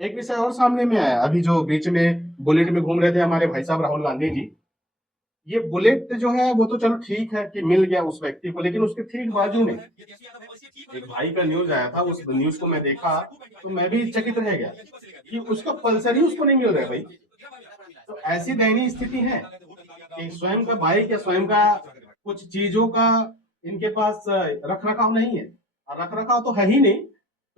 एक विषय और सामने में आया, अभी जो बीच में बुलेट में घूम रहे थे हमारे भाई साहब राहुल गांधी जी। ये बुलेट जो है वो तो चलो ठीक है कि मिल गया उस व्यक्ति को, लेकिन उसके ठीक बाजू में एक भाई का न्यूज आया था। उस न्यूज को मैं देखा तो मैं भी चकित रह गया कि उसका पल्सर ही उसको नहीं मिल रहा है भाई। तो ऐसी दयनीय स्थिति है कि स्वयं का बाइक या स्वयं का कुछ चीजों का इनके पास रख रखाव नहीं है, और रख रखाव तो है ही नहीं,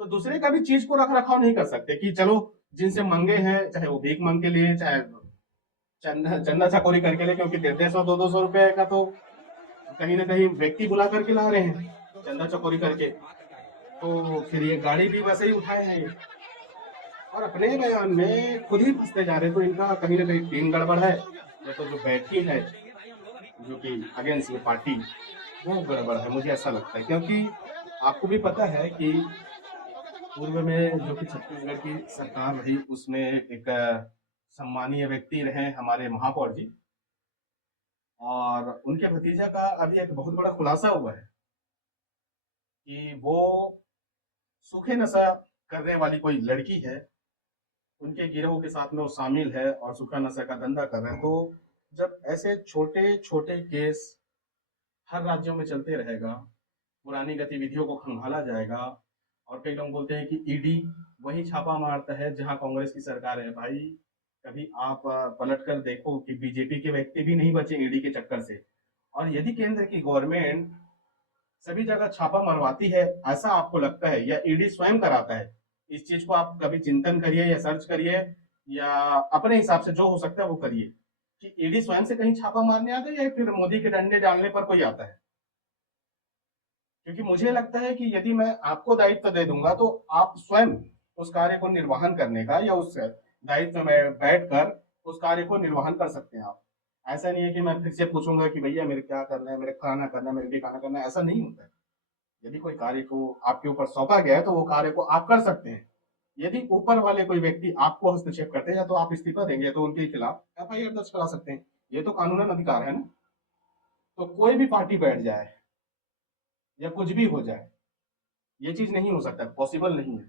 तो दूसरे का भी चीज को रख रखाव नहीं कर सकते कि चलो जिनसे मंगे हैं, चाहे वो भीख मांग के लिए, चाहे चंदा चंदा चकोरी करके लिए, क्योंकि 150 200 रुपए का तो कहीं ना कहीं व्यक्ति बुला करके ला रहे हैं चंदा चकोरी करके। तो फिर ये गाड़ी भी वैसे ही उठाए हैं ये, और अपने बयान में खुद ही फंसते जा रहे हैं। तो इनका कहीं ना कहीं टीम गड़बड़ है, या तो जो बैठी है जो कि अगेंस्ट ये पार्टी, वो गड़बड़ है, मुझे ऐसा लगता है। क्योंकि आपको भी पता है कि पूर्व में जो कि छत्तीसगढ़ की सरकार रही, उसमें एक सम्मानीय व्यक्ति रहे हमारे महापौर जी, और उनके भतीजा का अभी एक बहुत बड़ा खुलासा हुआ है कि वो सूखे नशा करने वाली कोई लड़की है, उनके गिरोह के साथ में वो शामिल है और सूखा नशा का धंधा कर रहे हैं। तो जब ऐसे छोटे छोटे केस हर राज्यों में चलते रहेगा, पुरानी गतिविधियों को खंगाला जाएगा, और कई लोग बोलते हैं कि ईडी वही छापा मारता है जहां कांग्रेस की सरकार है। भाई कभी आप पलट कर देखो कि बीजेपी के व्यक्ति भी नहीं बचे ईडी के चक्कर से। और यदि केंद्र की गवर्नमेंट सभी जगह छापा मरवाती है, ऐसा आपको लगता है, या ईडी स्वयं कराता है, इस चीज को आप कभी चिंतन करिए या सर्च करिए, या अपने हिसाब से जो हो सकता है वो करिए कि ईडी स्वयं से कहीं छापा मारने आता है या फिर मोदी के डंडे डालने पर कोई आता है। क्योंकि मुझे लगता है कि यदि मैं आपको दायित्व दे दूंगा तो आप स्वयं उस कार्य को निर्वहन करने का, या उस दायित्व में बैठकर उस कार्य को निर्वहन कर सकते हैं आप। ऐसा नहीं है कि मैं फिर से पूछूंगा कि भैया मेरे क्या करना है, मेरे खाना करना है, मेरे लिए खाना करना है, ऐसा नहीं होता है। यदि कोई कार्य को आपके ऊपर सौंपा गया है तो वो कार्य को आप कर सकते हैं। यदि ऊपर वाले कोई व्यक्ति आपको हस्तक्षेप करते हैं, या तो आप इस्तीफा देंगे तो उनके खिलाफ एफआईआर दर्ज करा सकते हैं। ये तो कानूनन अधिकार है ना। तो कोई भी पार्टी बैठ जाए या कुछ भी हो जाए, ये चीज नहीं हो सकता, पॉसिबल नहीं है।